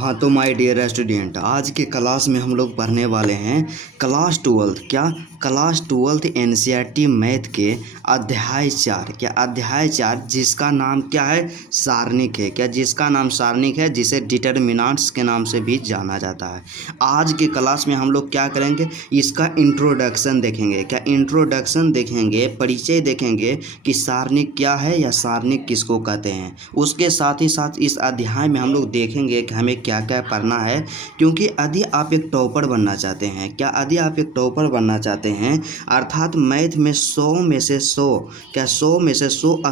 हाँ तो my dear student, आज के क्लास में हम लोग पढ़ने वाले हैं क्लास ट्वेल्थ एनसीईआरटी मैथ के अध्याय 4 जिसका नाम क्या है, सारणिक है। जिसका नाम सारणिक है, जिसे डिटर्मिनेंट्स के नाम से भी जाना जाता है। आज के क्लास में हम लोग क्या करेंगे, इसका इंट्रोडक्शन देखेंगे। इंट्रोडक्शन देखेंगे, परिचय देखेंगे कि सारणिक क्या है या सारणिक किसको कहते हैं। उसके साथ ही साथ इस अध्याय में हम लोग देखेंगे कि हमें क्या क्या पढ़ना है, क्योंकि यदि आप एक टॉपर बनना चाहते हैं, यदि आप एक टॉपर बनना चाहते हैं अर्थात मैथ में 100 में से 100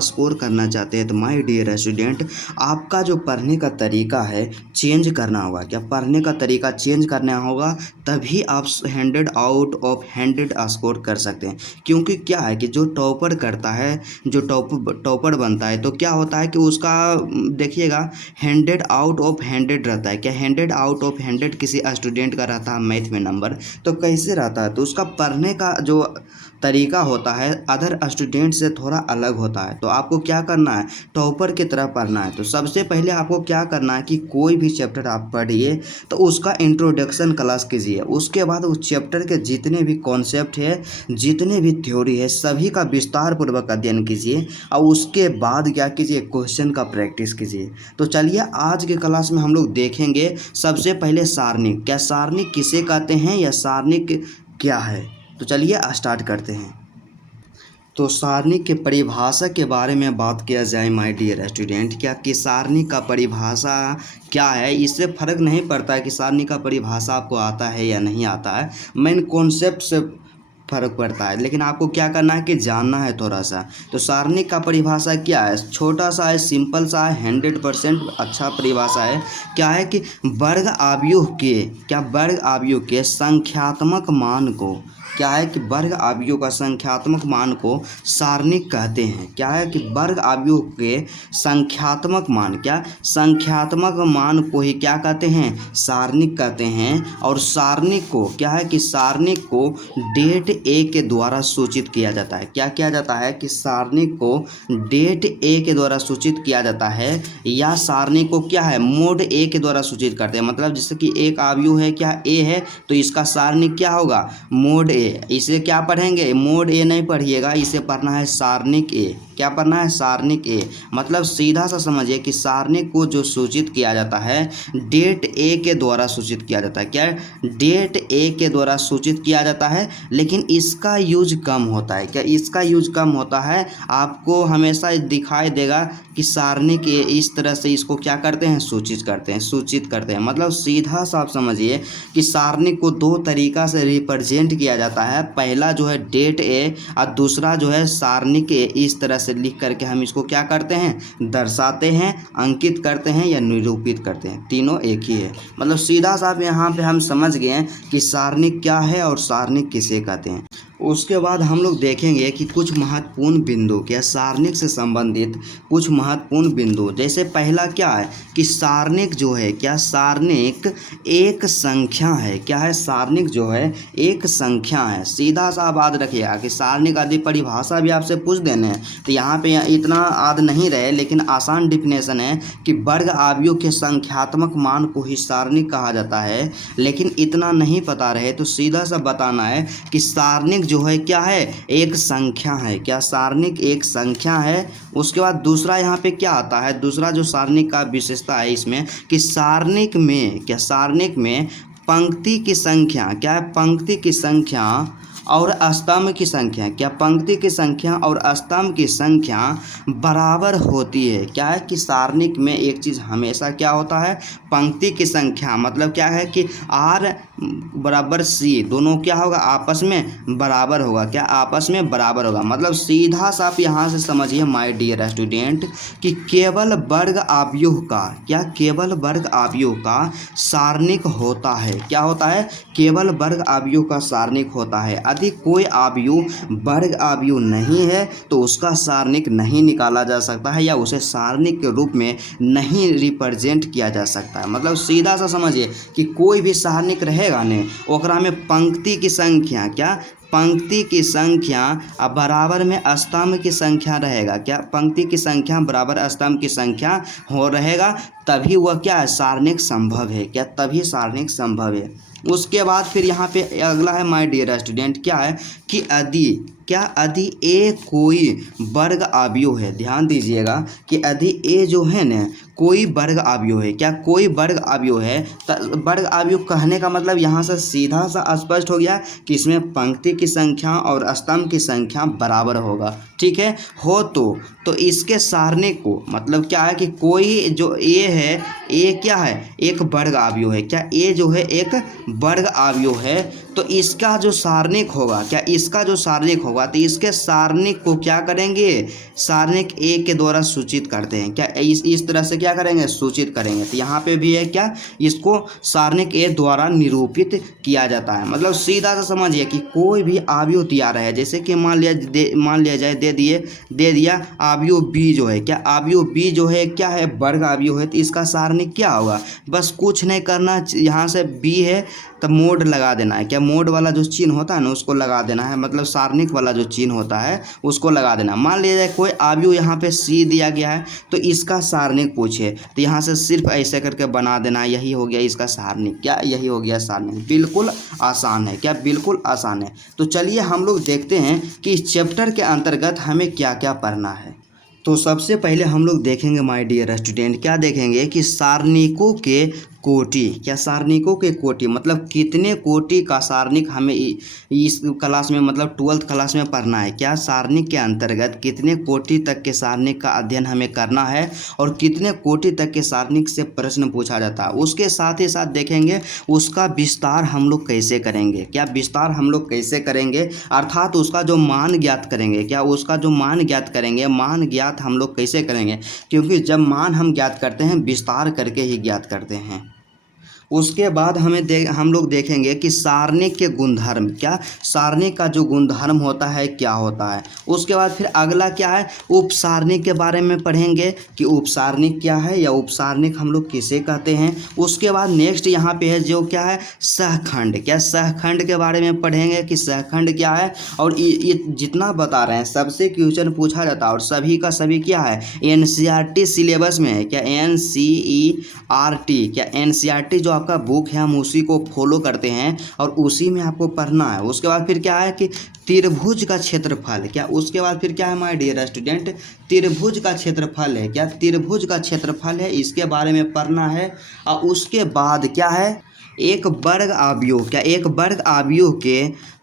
स्कोर करना चाहते हैं, तो माय डियर स्टूडेंट आपका जो पढ़ने का तरीका है चेंज करना होगा। पढ़ने का तरीका चेंज करना होगा, तभी आप 100 आउट ऑफ 100 स्कोर कर सकते हैं। क्योंकि क्या है कि जो टॉपर करता है, जो टॉपर बनता है, तो क्या होता है कि उसका देखिएगा 100 आउट ऑफ 100 रहता है। 100 आउट ऑफ 100 किसी स्टूडेंट का रहता है मैथ में नंबर, तो कैसे रहता है, तो उसका पढ़ने का जो तरीका होता है अदर स्टूडेंट से थोड़ा अलग होता है। तो आपको क्या करना है, टॉपर की तरह पढ़ना है। तो सबसे पहले आपको क्या करना है कि कोई भी चैप्टर आप पढ़िए तो उसका इंट्रोडक्शन क्लास कीजिए। उसके बाद उस चैप्टर के जितने भी कॉन्सेप्ट है, जितने भी थ्योरी है, सभी का विस्तार पूर्वक अध्ययन कीजिए और उसके बाद क्या कीजिए, क्वेश्चन का प्रैक्टिस कीजिए। तो चलिए आज के क्लास में हम लोग देखेंगे सबसे पहले सारणिक। सारणिक किसे कहते हैं या सारणिक क्या है, तो चलिए स्टार्ट करते हैं। तो सारणिक के परिभाषा के बारे में बात किया जाए माय डियर स्टूडेंट, क्या कि सारणिक का परिभाषा क्या है, इससे फ़र्क नहीं पड़ता है कि सारणिक का परिभाषा आपको आता है या नहीं आता है, मेन कॉन्सेप्ट से फ़र्क पड़ता है। लेकिन आपको क्या करना है कि जानना है थोड़ा सा। तो सारणिक का परिभाषा क्या है, छोटा सा है, सिंपल सा है, 100% अच्छा परिभाषा है। क्या है कि वर्ग आव्यूह के संख्यात्मक मान को, क्या है कि वर्ग आव्यूह का संख्यात्मक मान को सारणिक कहते हैं। क्या है कि वर्ग आव्यूह के संख्यात्मक मान को ही क्या कहते हैं, सारणिक कहते हैं। और सारणिक को क्या है कि सारणिक को डेट ए के द्वारा सूचित किया जाता है। क्या किया जाता है कि सारणिक को डेट ए के द्वारा सूचित किया जाता है, या सारणिक को क्या है, मोड ए के द्वारा सूचित करते हैं। मतलब जैसे कि एक आव्यूह है क्या, ए है, तो इसका सारणिक क्या होगा, मोड ए। इसे क्या पढ़ेंगे, मोड ए नहीं पढ़िएगा, इसे पढ़ना है सारणिक ए। क्या पढ़ना है, सारणिक ए। मतलब सीधा सा समझिए कि सारणिक को जो सूचित किया जाता है डेट ए के द्वारा सूचित किया जाता है। क्या डेट ए के द्वारा सूचित किया जाता है, लेकिन इसका यूज कम होता है। क्या इसका यूज कम होता है, आपको हमेशा दिखाई देगा कि सारणिक ए इस तरह से इसको क्या करते हैं, सूचित करते हैं। मतलब सीधा सा आप समझिए कि सारणिक को दो तरीका से रिप्रेजेंट किया जाता है। पहला जो है डेट ए और दूसरा जो है सारणिक ए। इस तरह से लिख करके हम इसको क्या करते हैं, दर्शाते हैं, अंकित करते हैं या निरूपित करते हैं, तीनों एक ही है। मतलब सीधा सा यहाँ पे हम समझ गए कि सारणिक क्या है और सारणिक किसे कहते हैं। उसके बाद हम लोग देखेंगे कि कुछ महत्वपूर्ण बिंदु, क्या सारणिक से संबंधित कुछ महत्वपूर्ण बिंदु। जैसे पहला क्या है कि सारणिक जो है, क्या सारणिक एक संख्या है। क्या है, सारणिक जो है एक संख्या है। सीधा सा बात रखिएगा कि सारणिक आदि परिभाषा भी आपसे पूछ देने हैं, तो यहाँ पे इतना याद नहीं रहे, लेकिन आसान डिफिनेशन है कि वर्ग आव्यूह के संख्यात्मक मान को ही सारणिक कहा जाता है। लेकिन इतना नहीं पता रहे तो सीधा सा बताना है कि सारणिक जो है क्या है, एक संख्या है। क्या सारणिक एक संख्या है। उसके बाद दूसरा यहाँ पे क्या आता है, दूसरा जो सारणिक का विशेषता है इसमें कि सारणिक में पंक्ति की संख्या, क्या है, पंक्ति की संख्या और स्तंभ की संख्या, क्या पंक्ति की संख्या और स्तंभ की संख्या बराबर होती है। क्या है कि सारणिक में एक चीज़ हमेशा क्या होता है, पंक्ति की संख्या, मतलब क्या है कि आर बराबर सी, दोनों क्या होगा, आपस में बराबर होगा। क्या आपस में बराबर होगा। मतलब सीधा सा आप यहाँ से समझिए माय डियर स्टूडेंट कि केवल वर्ग आव्यूह का, क्या केवल वर्ग आव्यूह का सारणिक होता है। क्या होता है, केवल वर्ग आव्यूह का सारणिक होता है। यदि कोई आव्यूह वर्ग आव्यूह नहीं है तो उसका सारणिक नहीं निकाला जा सकता है, या उसे सारणिक के रूप में नहीं रिप्रेजेंट किया जा सकता है। मतलब सीधा सा समझिए कि कोई भी सारणिक रहेगा ने, ओकरा में पंक्ति की संख्या, क्या पंक्ति की संख्या अब बराबर में स्तंभ की संख्या रहेगा, क्या पंक्ति की संख्या बराबर स्तंभ की संख्या हो रहेगा, तभी वह क्या है सारणिक संभव है, क्या तभी सारणिक संभव है। उसके बाद फिर यहाँ पे अगला है माय डियर स्टूडेंट, क्या है कि यदि ए कोई वर्ग अवयव है, ध्यान दीजिएगा कि यदि ए जो है ना कोई वर्ग अवयव है, क्या कोई वर्ग अवयव है, तो वर्ग अवयव कहने का मतलब यहाँ से सीधा सा स्पष्ट हो गया कि इसमें पंक्ति की संख्या और स्तंभ की संख्या बराबर होगा, ठीक है। हो तो इसके सारणिक को मतलब क्या है कि कोई जो ए है, ए क्या है एक वर्ग अवयव है, क्या ए जो है एक वर्ग अवयव है, तो इसका जो सारणिक होगा, क्या इसका जो सारणिक होगा, तो इसके सारणिक को क्या करेंगे, सारणिक ए के द्वारा सूचित करते हैं, क्या इस तरह से क्या करेंगे सूचित करेंगे। तो यहाँ पे भी है क्या, इसको सारणिक ए द्वारा निरूपित किया जाता है। मतलब सीधा सा समझिए कि कोई भी अवयव दिया रहा है, जैसे कि मान लिया जाए दे दिया अवयव बी जो है, क्या अवयव बी जो है क्या है वर्ग अवयव है, तो इसका सारणिक क्या होगा, बस कुछ नहीं करना, यहाँ से बी है तो मोड लगा देना है, क्या मोड वाला जो चिन्ह होता है ना उसको लगा देना है, मतलब सारणिक वाला जो चिन्ह होता है उसको लगा देना। मान लिया जाए कोई अवयव यहाँ पे सी दिया गया है, तो इसका सारणिक पूछे तो यहाँ से सिर्फ ऐसे करके बना देना, यही हो गया इसका सारणिक, क्या यही हो गया सारणिक। बिल्कुल आसान है, क्या बिल्कुल आसान है। तो चलिए हम लोग देखते हैं कि इस चैप्टर के अंतर्गत हमें क्या क्या पढ़ना है। तो सबसे पहले हम लोग देखेंगे माय डियर स्टूडेंट, क्या देखेंगे कि सारणिकों के कोटि, क्या सारणिकों के कोटि मतलब कितने कोटि का सारणिक हमें इस क्लास में मतलब 12th क्लास में पढ़ना है, क्या सारणिक के अंतर्गत कितने कोटि तक के सारणिक का अध्ययन हमें करना है और कितने कोटि तक के सारणिक से प्रश्न पूछा जाता है। उसके साथ ही साथ देखेंगे उसका विस्तार हम लोग कैसे करेंगे, क्या विस्तार हम लोग कैसे करेंगे, अर्थात उसका जो मान ज्ञात करेंगे, क्या उसका जो मान ज्ञात करेंगे, मान ज्ञात हम लोग कैसे करेंगे, क्योंकि जब मान हम ज्ञात करते हैं विस्तार करके ही ज्ञात करते हैं। उसके बाद हम लोग देखेंगे कि सारणिक के गुणधर्म, क्या सारणिक का जो गुणधर्म होता है क्या होता है। उसके बाद फिर अगला क्या है उपसारणिक के बारे में पढ़ेंगे कि उपसारणिक क्या है या उपसारणिक हम लोग किसे कहते हैं। उसके बाद नेक्स्ट यहाँ पे है जो क्या है सहखंड, क्या सहखंड के बारे में पढ़ेंगे कि सहखंड क्या है। और ये जितना बता रहे हैं सबसे क्वेश्चन पूछा जाता है और सभी का सभी क्या है NCERT सिलेबस में है, क्या NCERT, क्या NCERT जो आपका बुक है हम उसी को फॉलो करते हैं और उसी में आपको पढ़ना है। उसके बाद फिर क्या है कि त्रिभुज का क्षेत्रफल, क्या उसके बाद फिर क्या है माय डियर स्टूडेंट त्रिभुज का क्षेत्रफल है, क्या त्रिभुज का क्षेत्रफल है, इसके बारे में पढ़ना है। और उसके बाद क्या है एक वर्ग अवयव, क्या एक वर्ग अवयव के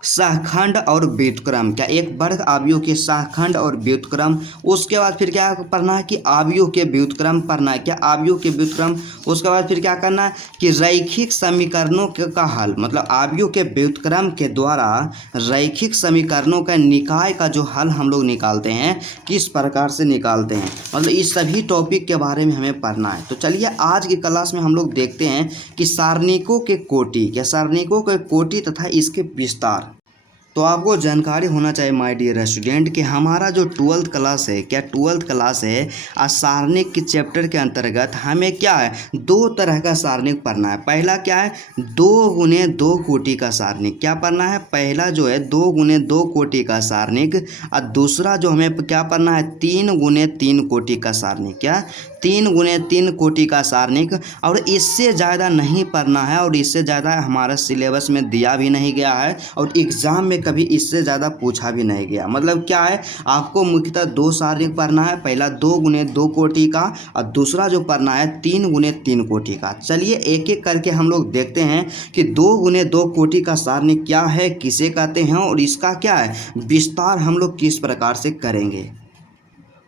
सहखंड और व्युत्क्रम, क्या एक वर्ग अवयव के सहखंड और व्युत्क्रम। उसके बाद फिर क्या पढ़ना है कि अवयव के व्युत्क्रम पढ़ना है, क्या अवयव के व्युत्क्रम। उसके बाद फिर क्या करना है कि रैखिक समीकरणों का हल, मतलब अवयव के व्युत्क्रम के द्वारा रैखिक समीकरणों का निकाय का जो हल हम लोग निकालते हैं किस प्रकार से निकालते हैं, मतलब इस सभी टॉपिक के बारे में हमें पढ़ना है। तो चलिए आज की क्लास में हम लोग देखते हैं कि सारणिकों के कोटि, क्या सारणिकों के कोटि तथा इसके विस्तार। तो आपको जानकारी होना चाहिए माय डियर स्टूडेंट कि हमारा जो 12th क्लास है, क्या 12th क्लास है सारणिक के चैप्टर के अंतर्गत हमें क्या है दो तरह का सारणिक पढ़ना है। पहला क्या है 2 गुने 2 कोटि का सारणिक, क्या पढ़ना है पहला जो है 2 गुने 2 कोटि का सारणिक, और दूसरा जो हमें क्या पढ़ना है 3 गुने 3 कोटि का सारणिक, क्या 3 गुने 3 कोटि का सारणिक। और इससे ज़्यादा नहीं पढ़ना है और इससे ज़्यादा हमारा सिलेबस में दिया भी नहीं गया है और एग्ज़ाम में कभी इससे ज़्यादा पूछा भी नहीं गया। मतलब क्या है आपको मुख्यतः 2 सारणिक पढ़ना है, पहला 2 गुने 2 कोटि का और दूसरा जो पढ़ना है 3 गुने 3 कोटि का। चलिए एक एक करके हम लोग देखते हैं कि 2 गुने 2 कोटि का सारणिक क्या है, किसे कहते हैं और इसका क्या है विस्तार हम लोग किस प्रकार से करेंगे।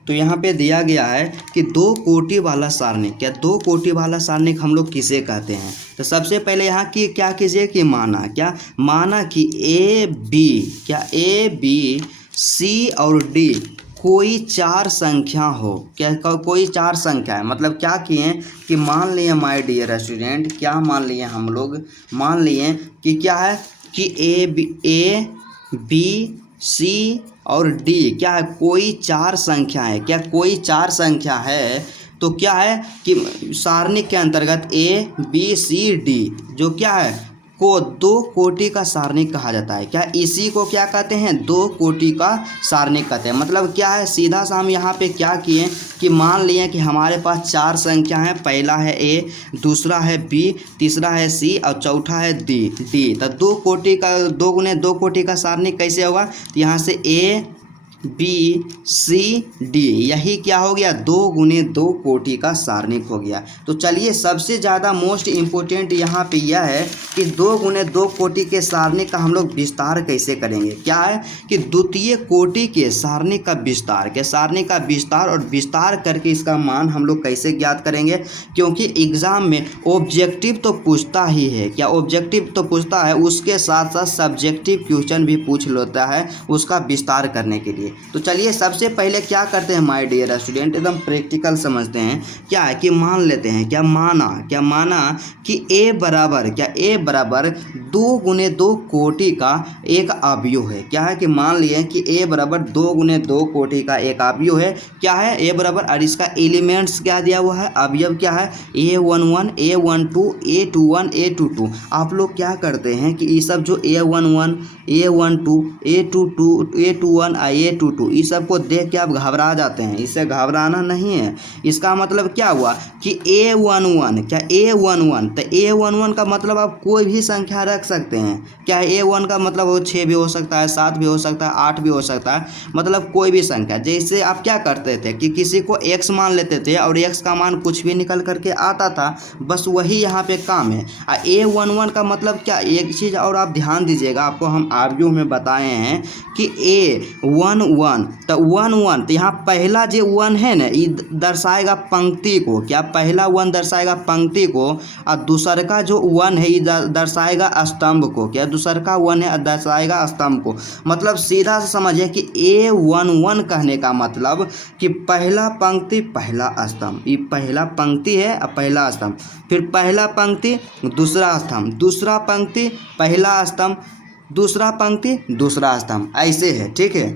तो यहाँ पे दिया गया है कि 2 कोटि वाला सारणिक, क्या 2 कोटि वाला सारणिक हम लोग किसे कहते हैं। तो सबसे पहले यहाँ की क्या कीजिए कि माना कि A B C और D कोई 4 संख्या हो, क्या कोई 4 संख्या है। मतलब क्या किए कि मान लिए माय डियर स्टूडेंट, क्या मान लिए हम लोग मान लिए कि क्या है कि A B C और D क्या है कोई 4 संख्या है, क्या कोई 4 संख्या है। तो क्या है कि सारणिक के अंतर्गत A B C D जो क्या है को दो कोटि का सारणिक कहा जाता है। क्या इसी को क्या कहते हैं, दो कोटि का सारणिक कहते हैं। मतलब क्या है, सीधा सा हम यहाँ पे क्या किए कि मान लिए कि हमारे पास चार संख्या हैं, पहला है ए, दूसरा है बी, तीसरा है सी और चौथा है डी। तो दो कोटि का, दो गुने दो कोटि का सारणिक कैसे होगा, तो यहाँ से ए बी सी डी, यही क्या हो गया, दो गुने दो कोटि का सारणिक हो गया। तो चलिए सबसे ज़्यादा मोस्ट इम्पोर्टेंट यहाँ पे यह है कि दो गुने दो कोटि के सारणिक का हम लोग विस्तार कैसे करेंगे। क्या है कि द्वितीय कोटि के सारणिक का विस्तार, के सारणिक का विस्तार और विस्तार करके इसका मान हम लोग कैसे ज्ञात करेंगे, क्योंकि एग्ज़ाम में ऑब्जेक्टिव तो पूछता ही है, क्या ऑब्जेक्टिव तो पूछता है, उसके साथ साथ सब्जेक्टिव क्वेश्चन भी पूछ लेता है उसका विस्तार करने के लिए। तो चलिए सबसे पहले क्या करते हैं माय डियर स्टूडेंट, एकदम प्रैक्टिकल समझते हैं। क्या है कि मान लेते हैं, क्या माना कि ए बराबर, क्या ए बराबर दो गुने दो कोटि का एक अवयव है। क्या है कि मान लिए कि ए बराबर दो गुने दो कोटि का एक अवयव है। क्या है, ए बराबर, और इसका एलिमेंट्स क्या दिया हुआ है, अवयव क्या है, A11 A12 A21 A22। आप लोग क्या करते हैं कि ये सब जो A11 A12 A22 A21 A22 इस सब को देख के आप घबरा जाते हैं, इससे घबराना नहीं है। इसका मतलब क्या हुआ कि A11, क्या A11, तो A11 का मतलब आप कोई भी संख्या रख सकते हैं। क्या है, A1 का मतलब वो 6 भी हो सकता है, 7 भी हो सकता है, 8 भी हो सकता है, मतलब कोई भी संख्या। जैसे आप क्या करते थे कि किसी को x मान लेते थे और x का मान कुछ भी निकल करके आता था, बस वही यहाँ पे काम है। A11 का मतलब क्या, एक चीज़ और आप ध्यान दीजिएगा, आपको हम आर्ग्यू में बताए हैं कि A11, तो 11, तो यहाँ पहला जो 1 है ना, ये दर्शाएगा पंक्ति को। क्या, पहला 1 दर्शाएगा पंक्ति को, और दूसर का जो 1 है ये दर्शाएगा स्तंभ को। क्या, दूसर का 1 है दर्शाएगा स्तंभ को। मतलब सीधा से समझिए कि A11 कहने का मतलब कि पहला पंक्ति पहला स्तंभ, ये पहला पंक्ति है और पहला स्तंभ, फिर पहला पंक्ति दूसरा स्तंभ, दूसरा पंक्ति पहला स्तंभ, दूसरा पंक्ति दूसरा स्तंभ, ऐसे है। ठीक है,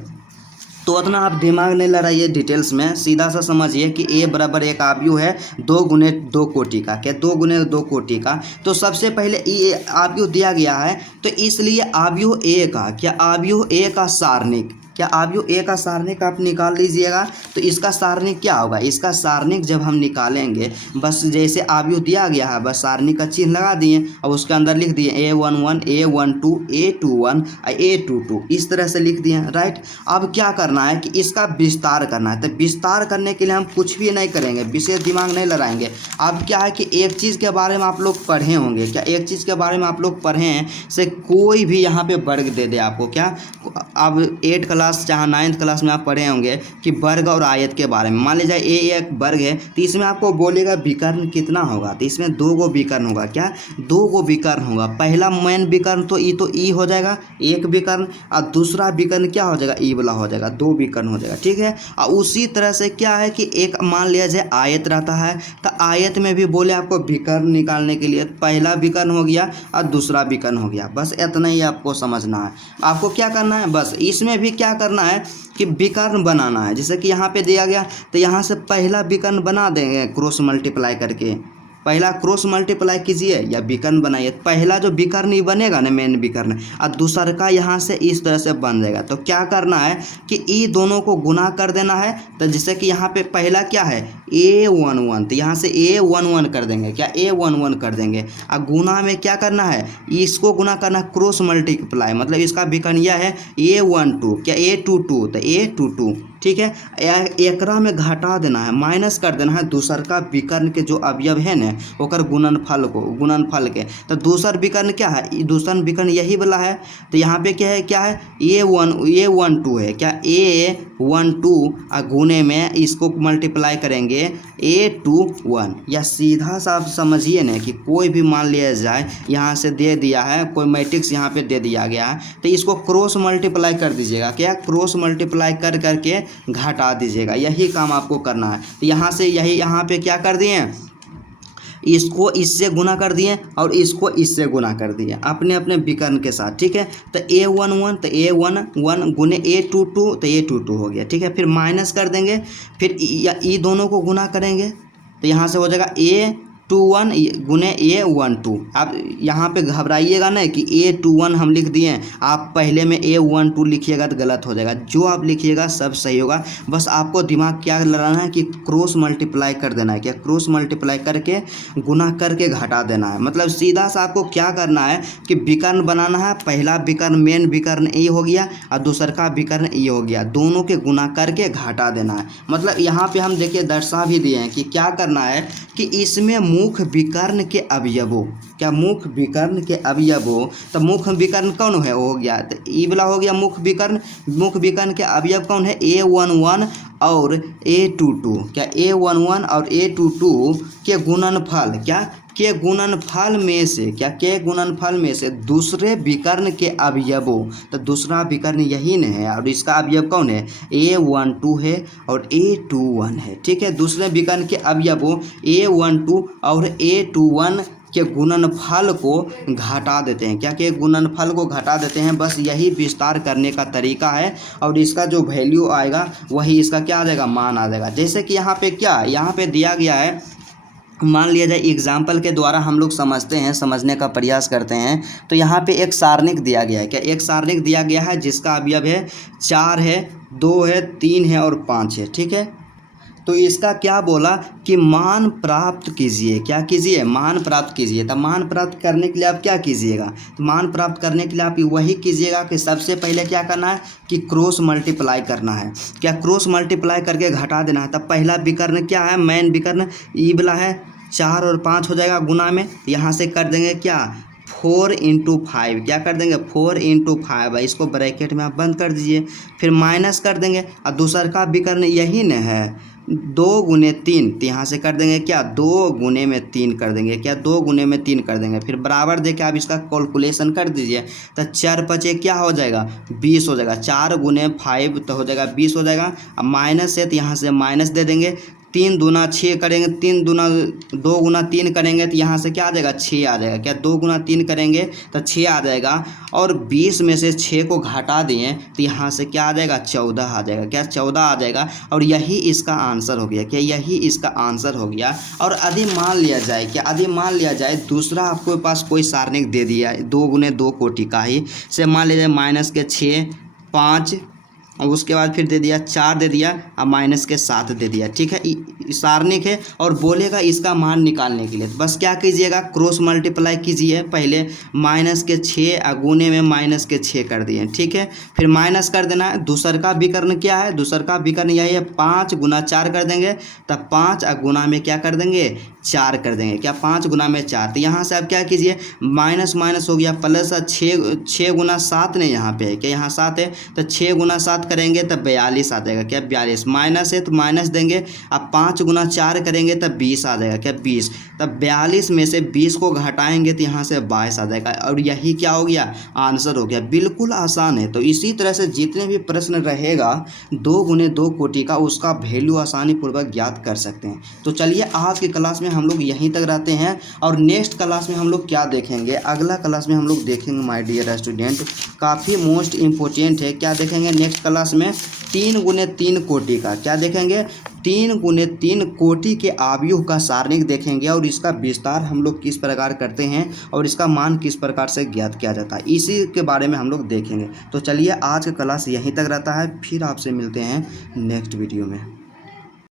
तो उतना आप दिमाग नहीं लड़ाइए डिटेल्स में, सीधा सा समझिए कि ए बराबर एक अवयव है दो गुने दो कोटि का। क्या, दो गुने दो कोटि का, तो सबसे पहले ये अवयव दिया गया है, तो इसलिए अवयव ए का, क्या अवयव ए का सारणिक, क्या अवयव ए का सारणिक आप निकाल लीजिएगा। तो इसका सारणिक क्या होगा, इसका सारणिक जब हम निकालेंगे, बस जैसे अवयव दिया गया है बस सारणिक का चिन्ह लगा दिए और उसके अंदर लिख दिए A11 A12 A21 A22, इस तरह से लिख दिए, राइट। अब क्या करना है कि इसका विस्तार करना है। तो विस्तार करने के लिए हम कुछ भी नहीं करेंगे, विशेष दिमाग नहीं लगाएंगे। अब क्या है कि एक चीज़ के बारे में आप लोग पढ़े होंगे, क्या एक चीज़ के बारे में आप लोग पढ़े हैं से कोई भी यहाँ पे वर्ग दे दे आपको, क्या अब 8 क्लास चाहे 9th क्लास में आप पढ़े होंगे कि वर्ग और आयत के बारे में। मान लीजिए ए एक वर्ग है, तो इसमें आपको बोलेगा विकर्ण कितना होगा, तो इसमें 2 गो विकर्ण होगा। क्या, 2 गो विकर्ण होगा। पहला मेन विकर्ण तो ई हो जाएगा, एक विकर्ण, और दूसरा विकर्ण क्या हो जाएगा, ई वाला हो जाएगा, 2 विकर्ण हो जाएगा। ठीक है, और उसी तरह से क्या है कि एक मान लिया जाए आयत रहता है, तो आयत में भी बोले आपको विकर्ण निकालने के लिए, पहला विकर्ण हो गया और दूसरा विकर्ण हो गया, बस इतना ही आपको समझना है। आपको क्या करना है, बस इसमें भी क्या करना है कि विकर्ण बनाना है। जैसे कि यहाँ पे दिया गया, तो यहाँ से पहला विकर्ण बना देंगे क्रॉस मल्टीप्लाई करके, पहला क्रॉस मल्टीप्लाई कीजिए या विकर्ण बनाइए। पहला जो विकर्ण ही बनेगा ना मेन विकर्ण, और दूसरा का यहाँ से इस तरह से बन जाएगा। तो क्या करना है कि ई दोनों को गुना कर देना है। तो जैसे कि यहाँ पे पहला क्या है A11, तो यहाँ से A11 कर देंगे, क्या A11 कर देंगे, और गुना में क्या करना है, इसको गुना करना क्रॉस मल्टीप्लाई, मतलब इसका विकर्ण यह है A12, क्या A22, तो A22। ठीक है, एकरा में घटा देना है, माइनस कर देना है दूसर का विकर्ण के जो अवयव है ना ओकर गुणनफल को, गुणनफल के। तो दूसर विकर्ण क्या है, दूसर विकर्ण यही वाला है। तो यहाँ पे क्या है, क्या है A12 है, क्या A12, और गुने में इसको मल्टीप्लाई करेंगे A21। या सीधा सा आप समझिए ना कि कोई भी मान लिया जाए यहाँ से दे दिया है, कोई मैट्रिक्स यहाँ पे दे दिया गया है, तो इसको क्रॉस मल्टीप्लाई कर दीजिएगा, क्या क्रॉस मल्टीप्लाई कर करके घटा दीजिएगा, यही काम आपको करना है। तो यहाँ से यही यहाँ पे क्या कर दिए, इसको इससे गुना कर दिए और इसको इससे गुना कर दिए अपने अपने विकर्ण के साथ। ठीक है, तो A11, तो A11 गुने A22, तो A22 हो गया। ठीक है, फिर माइनस कर देंगे, फिर ई दोनों को गुना करेंगे, तो यहाँ से हो जाएगा A21 गुने A12। अब यहाँ पे घबराइएगा ना कि A21 हम लिख दिए, आप पहले में A12 लिखिएगा तो गलत हो जाएगा। जो आप लिखिएगा सब सही होगा। बस आपको दिमाग क्या लगाना है कि क्रॉस मल्टीप्लाई कर देना है। क्या क्रॉस मल्टीप्लाई करके गुना करके घटा देना है। मतलब सीधा सा आपको क्या करना है कि विकर्ण बनाना है। पहला विकर्ण मेन विकर्ण ए हो गया और दूसर का विकर्ण ए हो गया, दोनों के गुना करके घटा देना है। मतलब यहाँ पे हम देखिए दर्शा भी दिए हैं कि क्या करना है कि इसमें मुख्य विकर्ण के अवयवों, क्या मुख्य विकर्ण के अवयवों, तो मुख्य विकर्ण कौन है, वो हो गया, तो ई वाला हो गया मुख्य विकर्ण। मुख्य विकर्ण के अवयव कौन है, A11 और A22। क्या A11 और A22 के गुणनफल, क्या के गुणनफल में से, क्या के गुणनफल में से दूसरे विकर्ण के अवयवों, तो दूसरा विकर्ण यही न है और इसका अवयव कौन है, A12 है और A21 है। ठीक है, दूसरे विकर्ण के अवयवों A12 और A21 के गुणनफल को घटा देते हैं। क्या के गुणनफल को घटा देते हैं। बस यही विस्तार करने का तरीका है और इसका जो वैल्यू आएगा वही इसका क्या आ जाएगा, मान आ जाएगा। जैसे कि यहाँ पे क्या यहाँ पे दिया गया है, मान लिया जाए एग्जाम्पल के द्वारा हम लोग समझते हैं, समझने का प्रयास करते हैं। तो यहाँ पे एक सारणिक दिया गया है। क्या एक सारणिक दिया गया है जिसका अवयव है 4 है, 2 है, 3 है और 5 है। ठीक है, तो इसका क्या बोला कि मान प्राप्त कीजिए। क्या कीजिए, मान प्राप्त कीजिए। तो मान प्राप्त करने के लिए आप क्या कीजिएगा, तो मान प्राप्त करने के लिए आप वही कीजिएगा कि सबसे पहले क्या करना है कि क्रॉस मल्टीप्लाई करना है। क्या क्रॉस मल्टीप्लाई करके घटा देना है। तब पहला विकर्ण क्या है, मेन विकर्ण ई वाला है, 4 और 5 हो जाएगा गुना में, यहाँ से कर देंगे क्या 4 × 5, क्या कर देंगे 4 × 5, इसको ब्रैकेट में आप बंद कर दीजिए, फिर माइनस कर देंगे और दूसर का विकर्ण यही न है 2 × 3, तो यहाँ से कर देंगे क्या 2 × 3 कर देंगे, क्या 2 × 3 कर देंगे, फिर बराबर देके आप इसका कैलकुलेशन कर दीजिए। तो 4 × 5 क्या हो जाएगा 20 हो जाएगा, 4 × 5 तो हो जाएगा 20 हो जाएगा। अब माइनस है तो यहाँ से माइनस दे देंगे, 3 दूना 6 करेंगे, 3 दूना 2 × 3 करेंगे तो यहाँ से क्या आ जाएगा 6 आ जाएगा। क्या 2 × 3 करेंगे तो 6 आ जाएगा और 20 में से 6 को घटा दिए तो यहाँ से क्या आ जाएगा 14 आ जाएगा। क्या 14 आ जाएगा और यही इसका आंसर हो गया। क्या यही इसका आंसर हो गया। और यदि मान लिया जाए, क्या यदि मान लिया जाए दूसरा आपके पास कोई सारणिक दे दिया 2 × 2 कोटि का ही से, मान लीजिए माइनस के 6, 5 और उसके बाद फिर दे दिया 4 दे दिया और माइनस के 7 दे दिया। ठीक है, सारणिक है और बोलेगा इसका मान निकालने के लिए, तो बस क्या कीजिएगा क्रॉस मल्टीप्लाई कीजिए। पहले माइनस के 6 और गुने में माइनस के 6 कर दिए। ठीक है, फिर माइनस कर देना है। दूसर का विकर्ण क्या है, दूसर का विकर्ण यही है 5 × 4 कर देंगे, तब 5 और गुना में क्या कर देंगे 4 कर देंगे। क्या 5 × 4, तो यहाँ से आप क्या कीजिए माइनस माइनस हो गया प्लस, 6 × 7 नहीं यहाँ पे है, क्या यहाँ 7 है तो 6 × 7 करेंगे तब 42 आ जाएगा। क्या 42, माइनस है तो माइनस देंगे, अब 5 × 4 करेंगे तब 20 आ जाएगा। क्या 20, तब 42 में से 20 को घटाएंगे तो यहाँ से 22 आ जाएगा और यही क्या हो गया आंसर हो गया। बिल्कुल आसान है। तो इसी तरह से जितने भी प्रश्न रहेगा 2 × 2 कोटि का उसका वैल्यू आसानी पूर्वक ज्ञात कर सकते हैं। तो चलिए आज की क्लास में हम लोग यहीं तक रहते हैं और नेक्स्ट क्लास में हम लोग क्या देखेंगे, अगला क्लास में हम लोग देखेंगे माय डियर स्टूडेंट, काफ़ी मोस्ट इम्पोर्टेंट है। क्या देखेंगे नेक्स्ट क्लास में 3 × 3 कोटि का, क्या देखेंगे 3 × 3 कोटि के आव्यूह का सारणिक देखेंगे और इसका विस्तार हम लोग किस प्रकार करते हैं और इसका मान किस प्रकार से ज्ञात किया जाता है, इसी के बारे में हम लोग देखेंगे। तो चलिए आज का क्लास यहीं तक रहता है, फिर आपसे मिलते हैं नेक्स्ट वीडियो में।